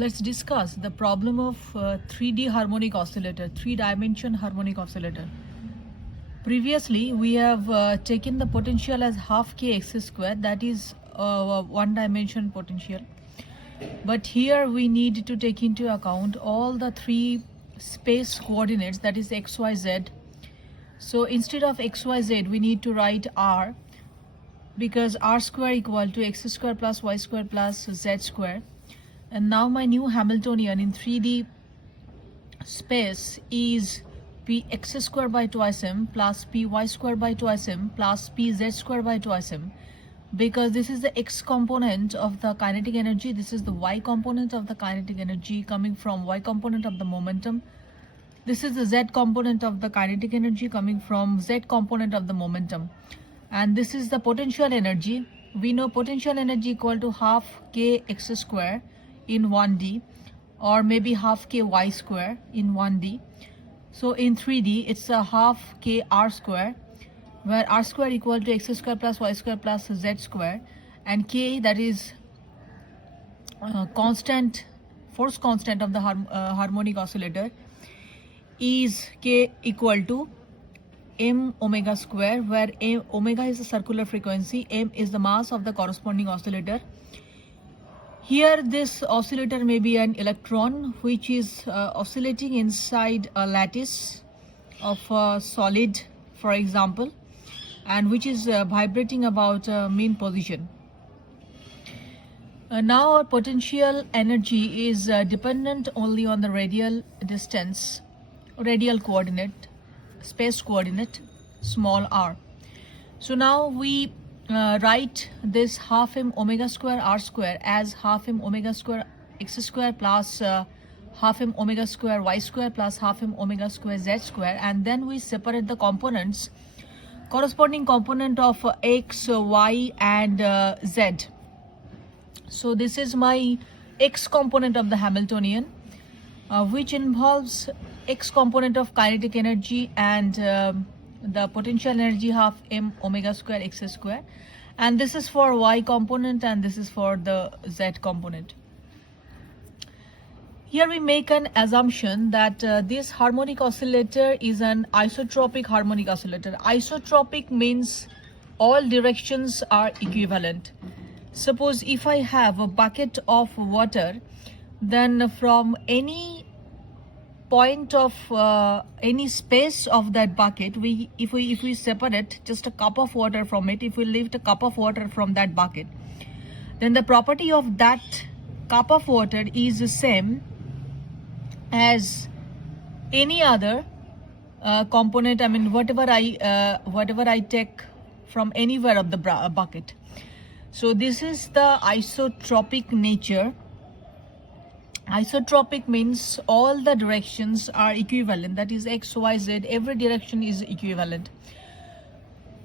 let's discuss the problem of 3D harmonic oscillator, 3-dimension harmonic oscillator. Previously, we have taken the potential as half k x squared, that is one-dimension potential. But here we need to take into account all the three space coordinates, that is x, y, z. So instead of x, y, z, we need to write r, because r square equal to x square plus y square plus z square. And now my new Hamiltonian in 3D space is px square by twice m plus py square by twice m plus pz square by twice m, because this is the x component of the kinetic energy, this is the y component of the kinetic energy coming from y component of the momentum, this is the z component of the kinetic energy coming from z component of the momentum, and this is the potential energy. We know potential energy equal to half k x square in 1D, or maybe half k y square in 1D. So in 3D it's a half k r square, where r square equal to x square plus y square plus z square, and k, that is constant, force constant of the harmonic oscillator, is k equal to m omega square, where omega is the circular frequency, m is the mass of the corresponding oscillator. Here this oscillator may be an electron which is oscillating inside a lattice of a solid, for example, and which is vibrating about mean position. Now our potential energy is dependent only on the radial distance, radial coordinate, space coordinate, small r. So now we write this half m omega square r square as half m omega square x square plus half m omega square y square plus half m omega square z square, and then we separate the components, corresponding component of x, y and z. So this is my x component of the Hamiltonian, which involves x component of kinetic energy and the potential energy half m omega square x square, and this is for y component and this is for the z component. Here we make an assumption that this harmonic oscillator is an isotropic harmonic oscillator. Isotropic means all directions are equivalent. Suppose if I have a bucket of water, then from any point of any space of that bucket, if we separate just a cup of water from it, if we lift a cup of water from that bucket, then the property of that cup of water is the same as any other component. I mean, whatever I take from anywhere of the bucket. So this is the isotropic nature. Isotropic means all the directions are equivalent, that is x, y, z, every direction is equivalent.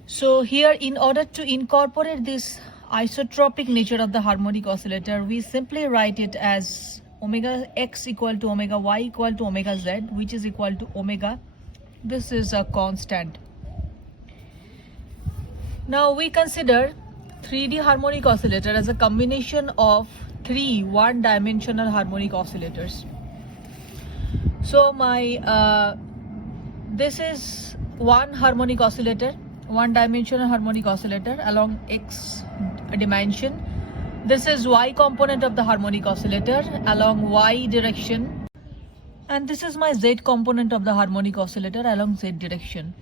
So here, in order to incorporate this isotropic nature of the harmonic oscillator, we simply write it as omega x equal to omega y equal to omega z, which is equal to omega. This is a constant. Now we consider 3D harmonic oscillator as a combination of three one-dimensional harmonic oscillators. So my this is one harmonic oscillator, one-dimensional harmonic oscillator along x dimension. This is y component of the harmonic oscillator along y direction, and this is my z component of the harmonic oscillator along z direction.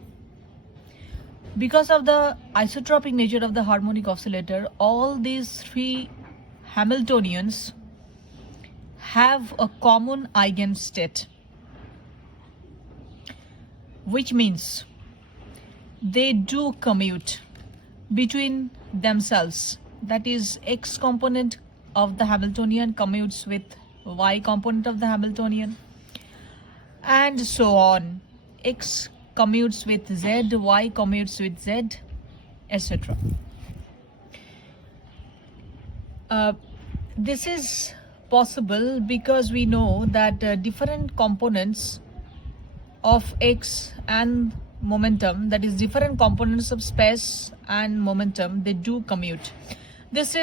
Because of the isotropic nature of the harmonic oscillator, all these three Hamiltonians have a common eigenstate, which means they do commute between themselves. That is, x component of the Hamiltonian commutes with y component of the Hamiltonian, and so on. X commutes with z, y commutes with z, etc. This is possible because we know that different components of x and momentum, that is different components of space and momentum, they do commute. This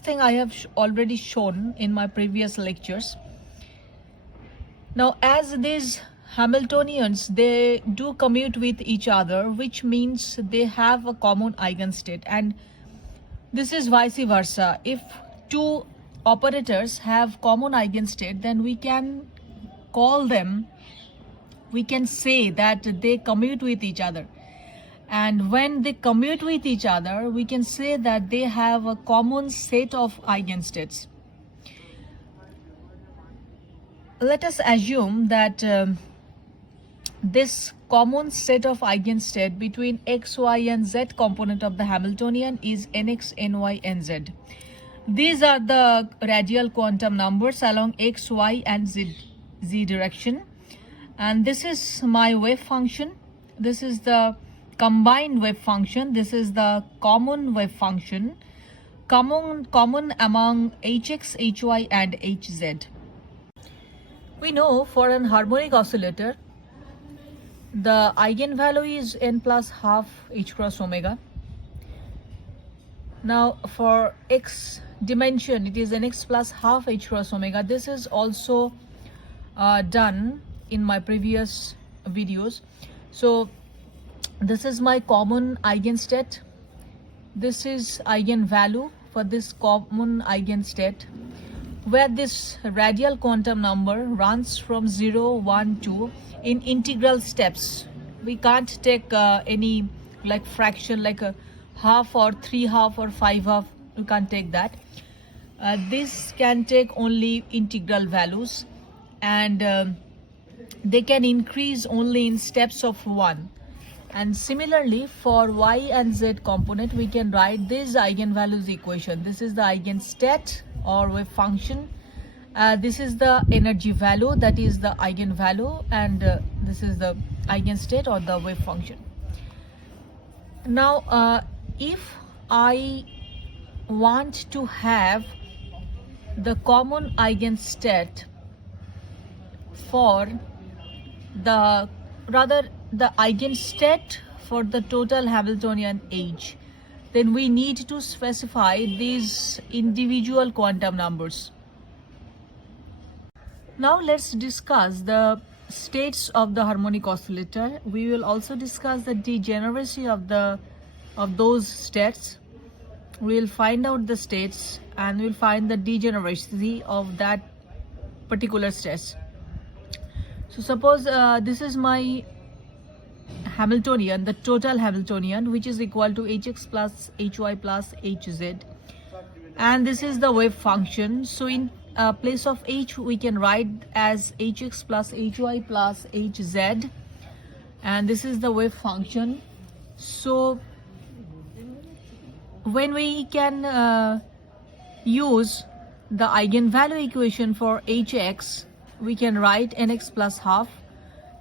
thing I have already shown in my previous lectures. Now, as these Hamiltonians, they do commute with each other, which means they have a common eigenstate, and this is vice versa. If two operators have common eigenstate, then we can call them, we can say that they commute with each other. And when they commute with each other, we can say that they have a common set of eigenstates. Let us assume that this common set of eigenstate between x, y and z component of the Hamiltonian is nx, ny and z. These are the radial quantum numbers along x, y and z direction, and this is my wave function. This is the combined wave function. This is the common wave function, common among hx, hy and hz. We know for an harmonic oscillator, the eigenvalue is n plus half h cross omega. Now for x dimension, it is nx plus half h cross omega. This is also done in my previous videos. So this is my common eigenstate. This is eigenvalue for this common eigenstate, where this radial quantum number runs from 0, 1, 2 in integral steps. We can't take any like fraction like a half or 3/2 or 5/2. We can't take that. This can take only integral values, and they can increase only in steps of 1. And similarly for y and z component, we can write this eigenvalues equation. This is the eigenstate or wave function. This is the energy value, that is the eigenvalue, and this is the eigenstate or the wave function. Now if I want to have the common eigenstate for the eigenstate for the total Hamiltonian H, then we need to specify these individual quantum numbers. Now let's discuss the states of the harmonic oscillator. We will also discuss the degeneracy of those states. We will find out the states and we'll find the degeneracy of that particular states. So suppose this is my Hamiltonian, the total Hamiltonian, which is equal to hx plus hy plus hz, and this is the wave function. So in place of h, we can write as hx plus hy plus hz, and this is the wave function. So when we can use the eigenvalue equation for hx, we can write nx plus half,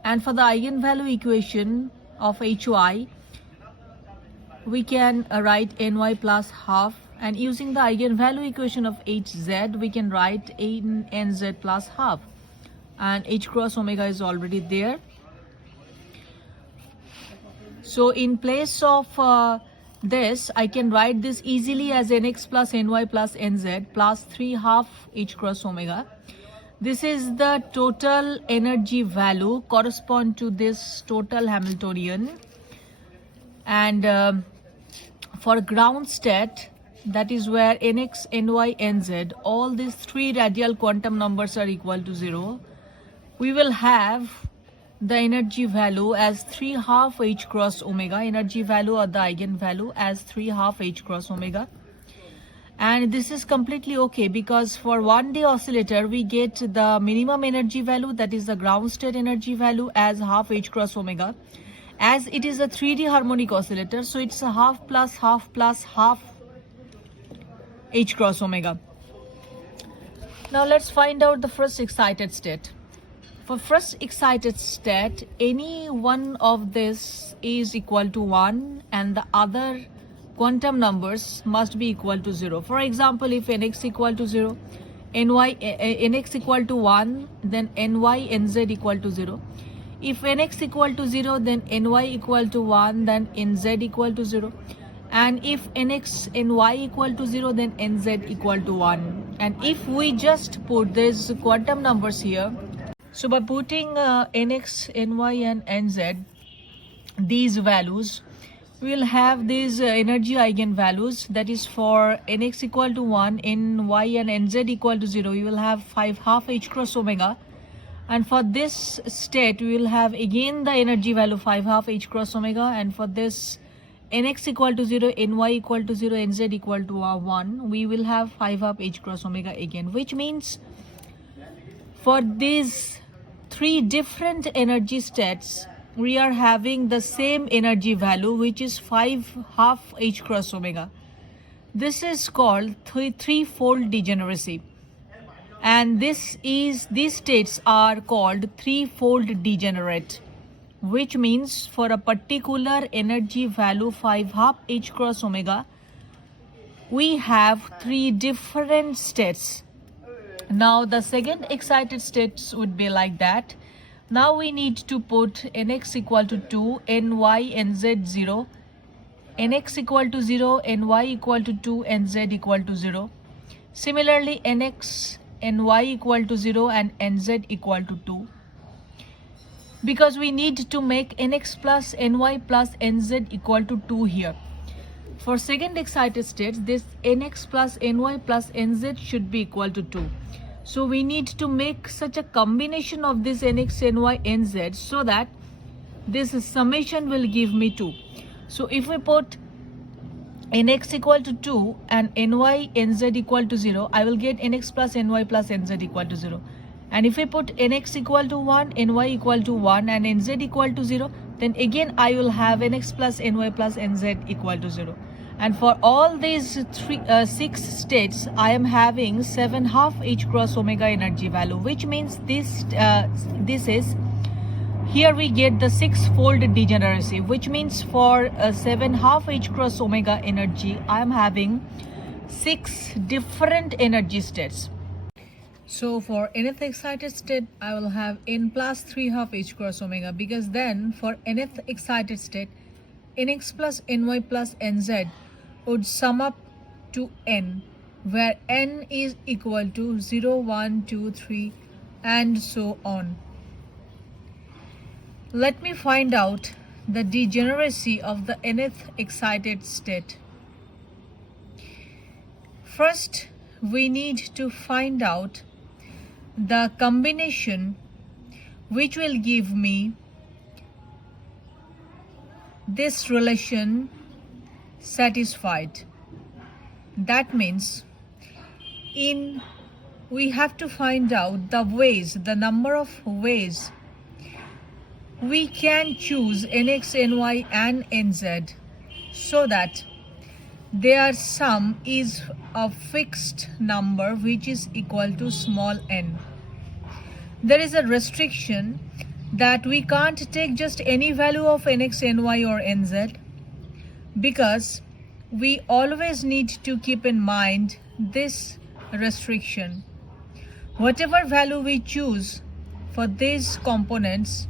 and for the eigenvalue equation of hy, we can write ny plus half, and using the eigenvalue equation of hz, we can write nz plus half, and h cross omega is already there. So in place of this, I can write this easily as nx plus ny plus nz plus 3/2 h cross omega. This is the total energy value correspond to this total Hamiltonian, and for ground state, that is where nx, ny, nz, all these three radial quantum numbers are equal to 0. We will have the energy value as 3/2 h cross omega, energy value or the eigenvalue as 3/2 h cross omega. And this is completely okay, because for 1D oscillator we get the minimum energy value, that is the ground state energy value, as half h cross omega. As it is a 3D harmonic oscillator, so it's a half plus half plus half h cross omega. Now let's find out the first excited state. For first excited state, any one of this is equal to 1 and the other quantum numbers must be equal to 0. For example, if nx equal to 0, nx equal to 1, then ny, nz equal to 0. If nx equal to 0, then ny equal to 1, then nz equal to 0. And if nx ny equal to 0, then nz equal to 1. And if we just put these quantum numbers here, so by putting nx, ny and nz, these values, we will have these energy eigenvalues, that is for nx equal to 1, ny and nz equal to 0, you will have 5 half h cross omega. And for this state, we will have again the energy value 5 half h cross omega. And for this nx equal to 0, ny equal to 0, nz equal to 1, we will have 5 half h cross omega again, which means for these three different energy states, we are having the same energy value, which is 5 half h cross omega. This is called threefold degeneracy. And these states are called threefold degenerate, which means for a particular energy value 5 half h cross omega, we have three different states. Now the second excited states would be like that. Now we need to put nx equal to 2, ny, nz 0, nx equal to 0, ny equal to 2, nz equal to 0. Similarly, nx, ny equal to 0 and nz equal to 2. Because we need to make nx plus ny plus nz equal to 2 here. For second excited states, this nx plus ny plus nz should be equal to 2. So we need to make such a combination of this nx, ny, nz so that this summation will give me 2. So if we put nx equal to 2 and ny, nz equal to 0, I will get nx plus ny plus nz equal to 0. And if I put nx equal to 1, ny equal to 1 and nz equal to 0, then again I will have nx plus ny plus nz equal to 0. And for all these 6 states, I am having 7 half h cross omega energy value, which means this is, here we get the 6-fold degeneracy, which means for 7 half h cross omega energy, I am having 6 different energy states. So for nth excited state, I will have n plus 3 half h cross omega, because then for nth excited state, nx plus ny plus nz would sum up to n, where n is equal to 0, 1, 2, 3 and so on. Let me find out the degeneracy of the nth excited state. First, we need to find out the combination which will give me this relation satisfied. That means we have to find out the ways, the number of ways we can choose nx, ny and nz so that their sum is a fixed number which is equal to small n. There is a restriction that we can't take just any value of nx, ny or nz, because we always need to keep in mind this restriction. Whatever value we choose for these components,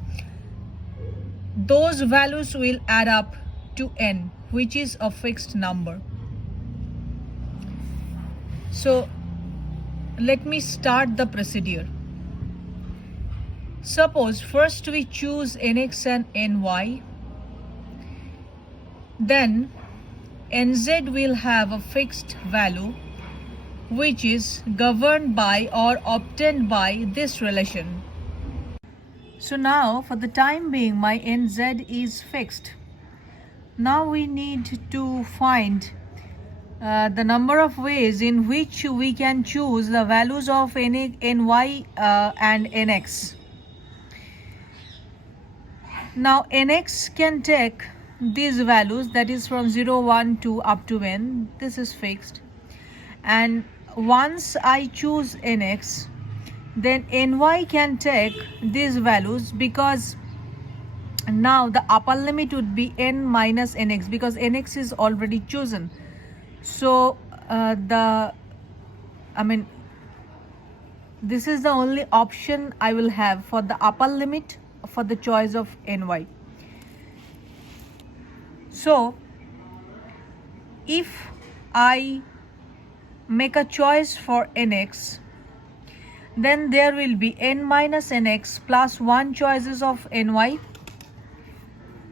those values will add up to n, which is a fixed number. So let me start the procedure. Suppose first we choose nx and ny, then nz will have a fixed value which is governed by or obtained by this relation. So now for the time being my nz is fixed. Now we need to find the number of ways in which we can choose the values of ny and nx. Now nx can take these values, that is from 0, 1, 2 up to n. This is fixed. And once I choose nx, then ny can take these values, because now the upper limit would be n minus nx, because nx is already chosen. So this is the only option I will have for the upper limit for the choice of ny. So if I make a choice for nx, then there will be n minus nx plus 1 choices of ny,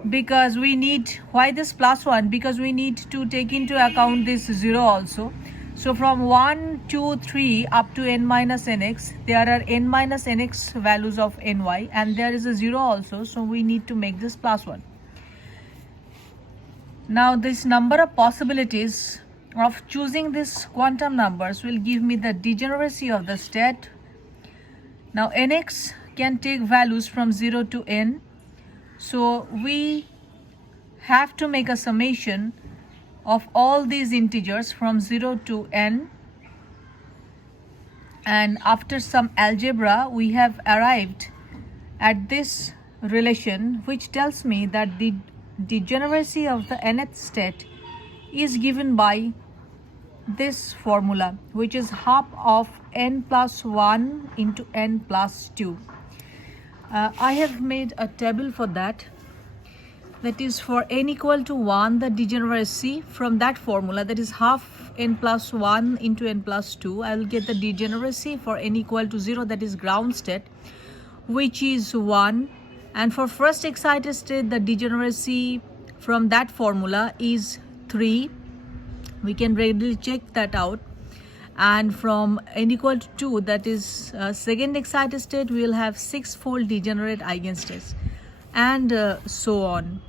because we need, why this plus 1? Because we need to take into account this 0 also. So from 1, 2, 3 up to n minus nx, there are n minus nx values of ny, and there is a 0 also, so we need to make this plus 1. Now this number of possibilities of choosing these quantum numbers will give me the degeneracy of the state. Now nx can take values from 0 to n, so we have to make a summation of all these integers from 0 to n, and after some algebra we have arrived at this relation, which tells me that the degeneracy of the nth state is given by this formula, which is half of n plus 1 into n plus 2. I have made a table for that. That is, for n equal to 1, the degeneracy from that formula, that is half n plus 1 into n plus 2, I will get the degeneracy for n equal to 0, that is ground state, which is 1. And for first excited state, the degeneracy from that formula is 3. We can readily check that out. And from n equal to 2, that is second excited state, we will have 6-fold degenerate eigenstates, and so on.